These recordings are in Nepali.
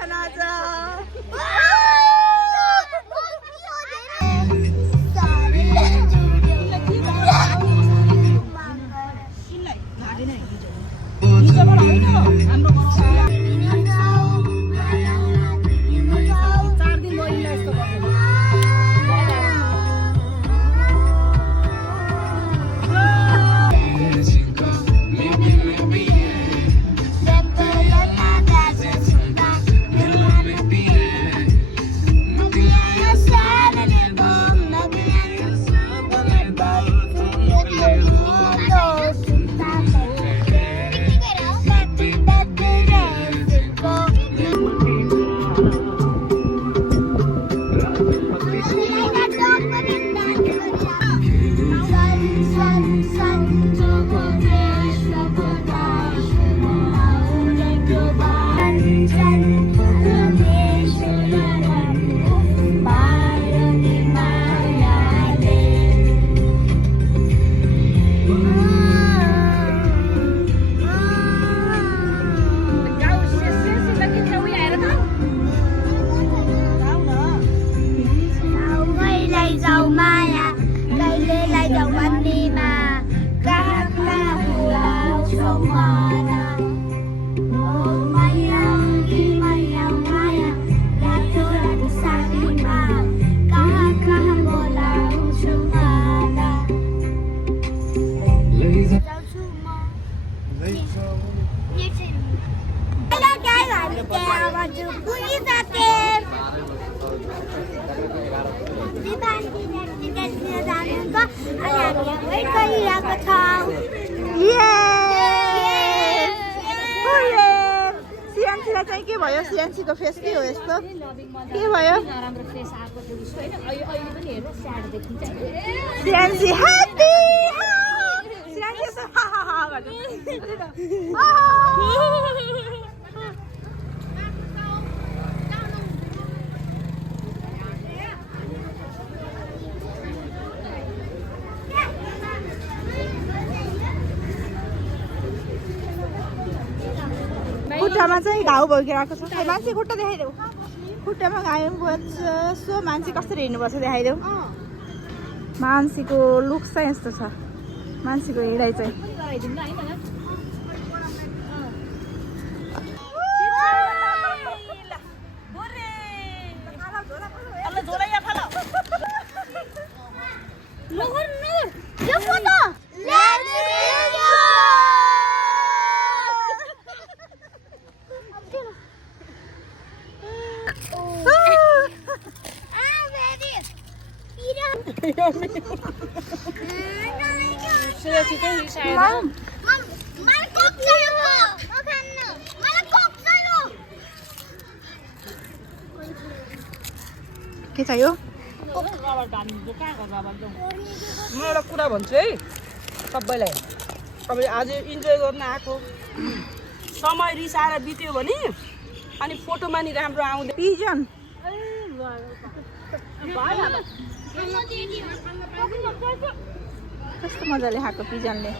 छन् आज चाहिँ के भयो सिएनसीको फेस के हो यस्तो के भयो सिएनसी ह्यापी सिएनसी हा हा हा खुट्टामा चाहिँ घाउ भइरहेको छ मान्छे खुट्टा देखाइदेऊ खुट्टामा घाउ भन्छ सो मान्छे कसरी हिँड्नुपर्छ देखाइदेऊ मान्छेको लुक चाहिँ यस्तो छ मान्छेको हिँडाइ चाहिँ के चाहियो म एउटा कुरा भन्छु है सबैलाई तपाईँ आज इन्जोय गर्न आएको समय रिसाएर बित्यो भने अनि फोटोमा नि राम्रो आउँदैन पिजन कस्तो मजाले खाएको पिजनले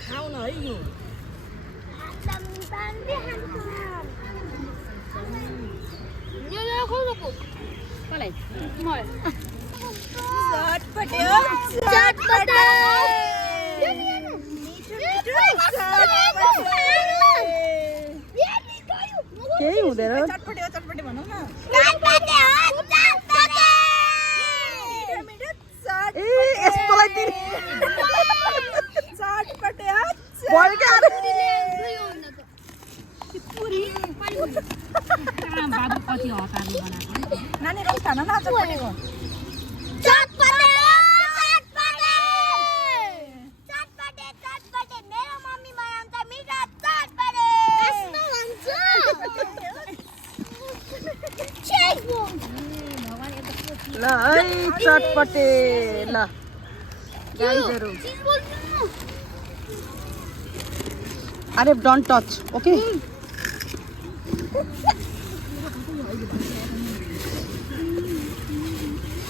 खाऊ न है यो केही हुँदैन चटपटे भनौँ न यस्तोलाई बाबु कति हतारले बनाएको नानीहरू खाना न चटपटेको ल है चटपटे ल गाइजहरु अरे डोन्ट टच ओके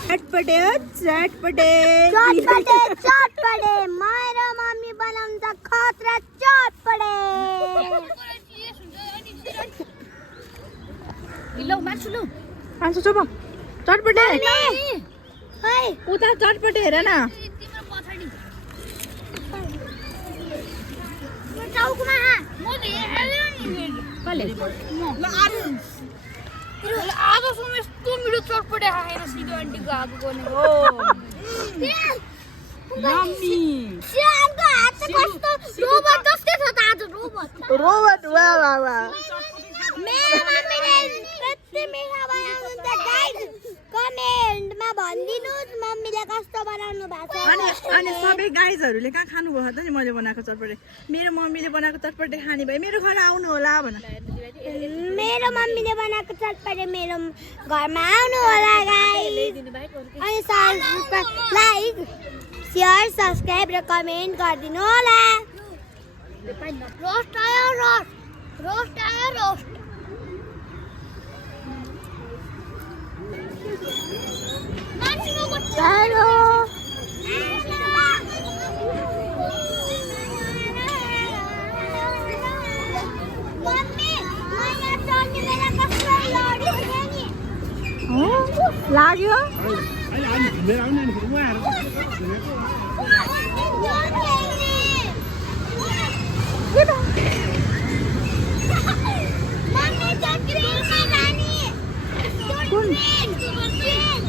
चटपटे चटपटे चटपटे चटपटे मेरो मम्मी बनाउँछ खान्छु चुप चटपटे उता चटपटे हेर न आज समय यस्तो मिठो चटपटे खाएर सिधो आन्टीको हात गर्ने हो रोबोट वाह वाह वाह कमेन्टमा भनिदिनुहोस् मम्मीले कस्तो बनाउनु भएको छ अनि सबै गाइजहरूले कहाँ खानुभयो त नि मैले बनाएको चटपटे मेरो मम्मीले बनाएको चटपटे खाने भए मेरो घर आउनु होला भन मेरो मम्मीले बनाएको चटपटे मेरो घरमा आउनु होला गाइस अनि लाइक शेयर सब्स्क्राइब र कमेन्ट गरिदिनु होला रोस्ट आयो रोस्ट हेलो लाग्यो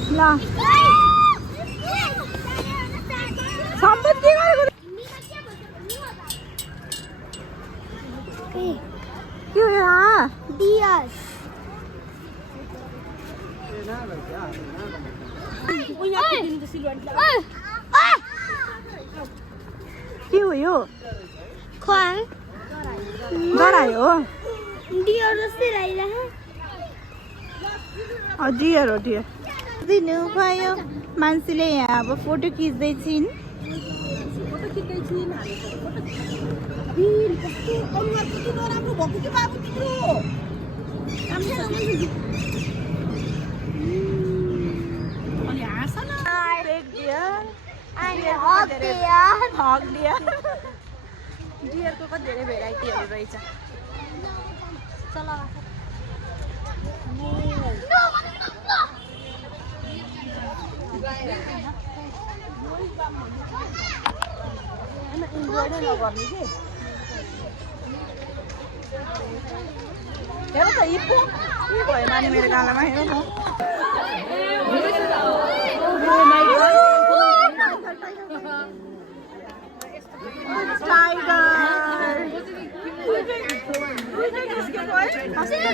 ल सम्पत्ति के हो यहाँ दियस के हो यो खोल गरायो डियर जस्तै लागिरहेको डियर हो डियर दिनु भयो मान्छेले यहाँ अब फोटो खिच्दैछिन् डियरको कति धेरै भेराइटीहरू रहेछ हेर त हिप्पो के भयो नानी मेरो गालामा हेर न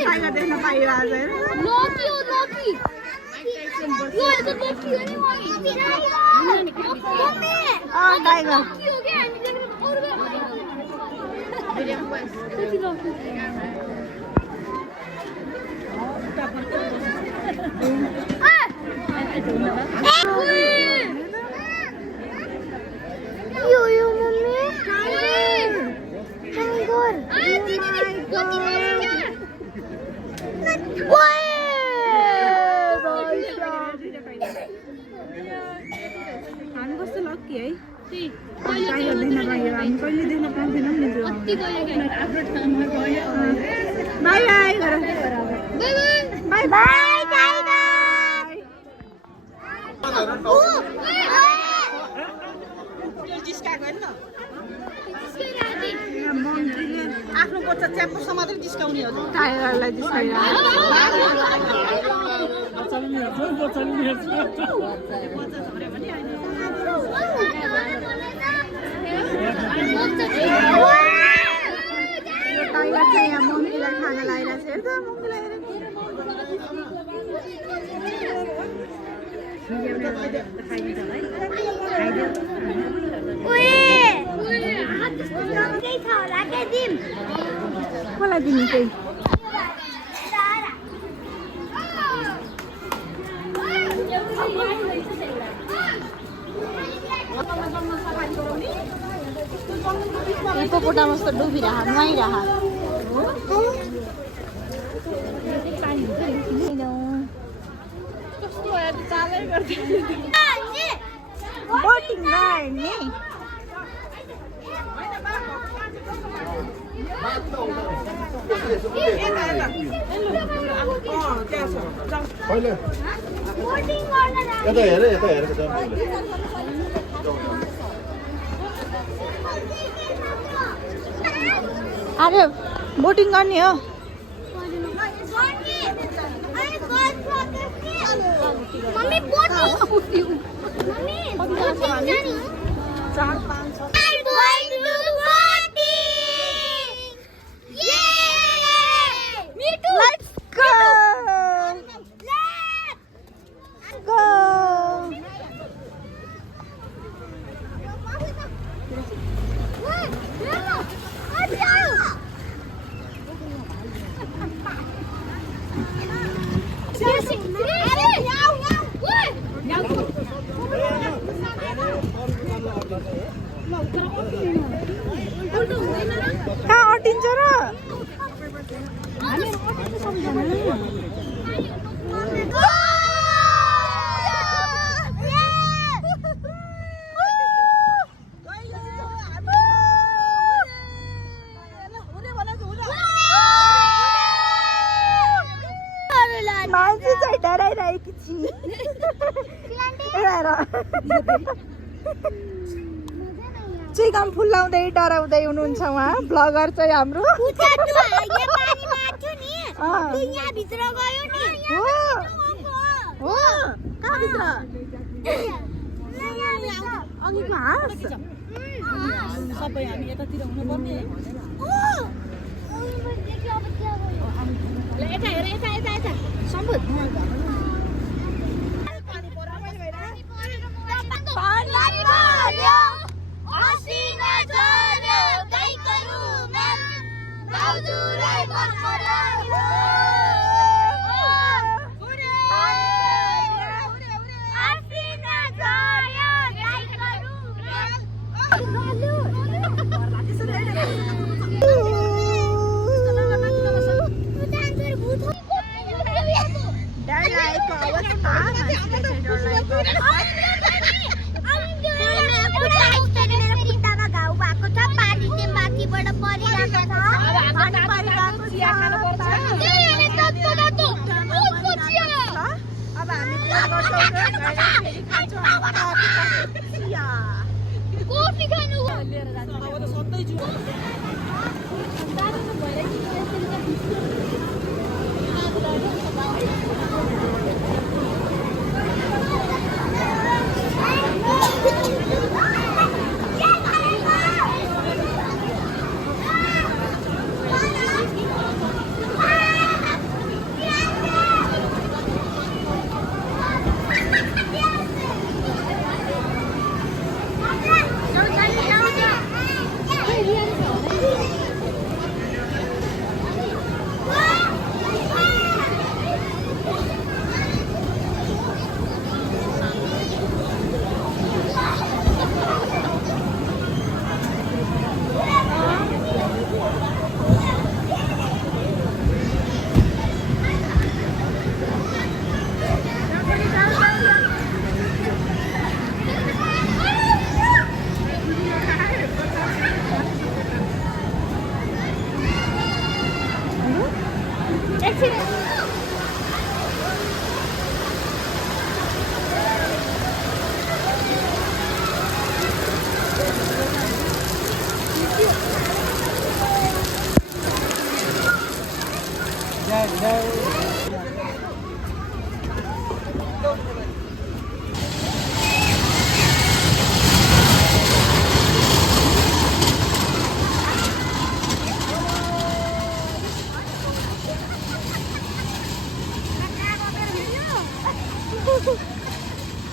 टाइगर देख्न पाइरहेको टाइगर हामी कस्तो लक्की है टाइगर देख्न पाइयो हामी कहिले देख्न पाउँदैनौँ नि बाई बाई गर बाई बाई आफ्नो बच्चा च्याप्पो समातेर जिस्काउने हो टाइगरलाई टाइगर चाहिँ यहाँ मम्मीलाई खाना लगाइरहेको छ हेर त मम्मीलाई मलाई दिनु चाहिँ हिप्पोपोटामस त डुबिरह नुहाइरह बोटिङ गर्ने त्यहाँ छ जाऊ पहिले बोटिङ गर्न यता हेर यता हेरेको छ अरे बोटिङ गर्ने हो मम्मी बोटिङ मम्मी बोटिङ जाने 4 5 6 I'm going to do boating! Yay! Me too! Let's go! Let's Go! कहाँ अटिन्छ र मान्छे चाहिँ डराइरहेकी छिन् चाहिँ काम फुल्लाउँदै डराउँदै हुनुहुन्छ उहाँ ब्लगर चाहिँ हाम्रो हो कहाँभित्र अघिको हाँस सबै हामी यतातिर हुनुपर्ने यता हेर यता यता यता सम्बुत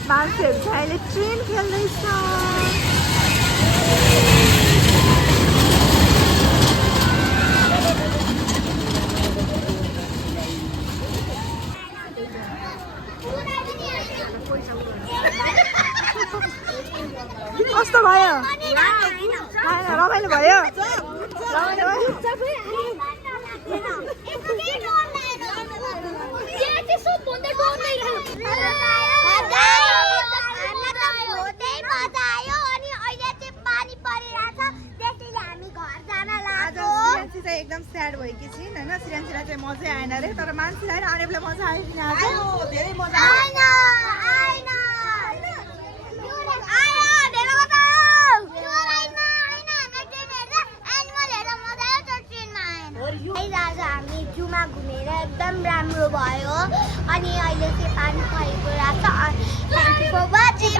मान्छेहरू चाहिँ अहिले ट्रेन खेल्दैछ कस्तो भयो रमाइलो भयो चाहिँ एकदम स्याड भएकी छिन् होइन श्रेयान्सीलाई चाहिँ मजै आएन अरे तर मान्छेलाई र आर्यलाई मजा आयो किन आज धेरै मजा आयो। आज हामी जूमा घुमेर एकदम राम्रो भयो अनि अहिले चाहिँ पानी परेको रहेछ थ्याङ्क यू फर वाचिङ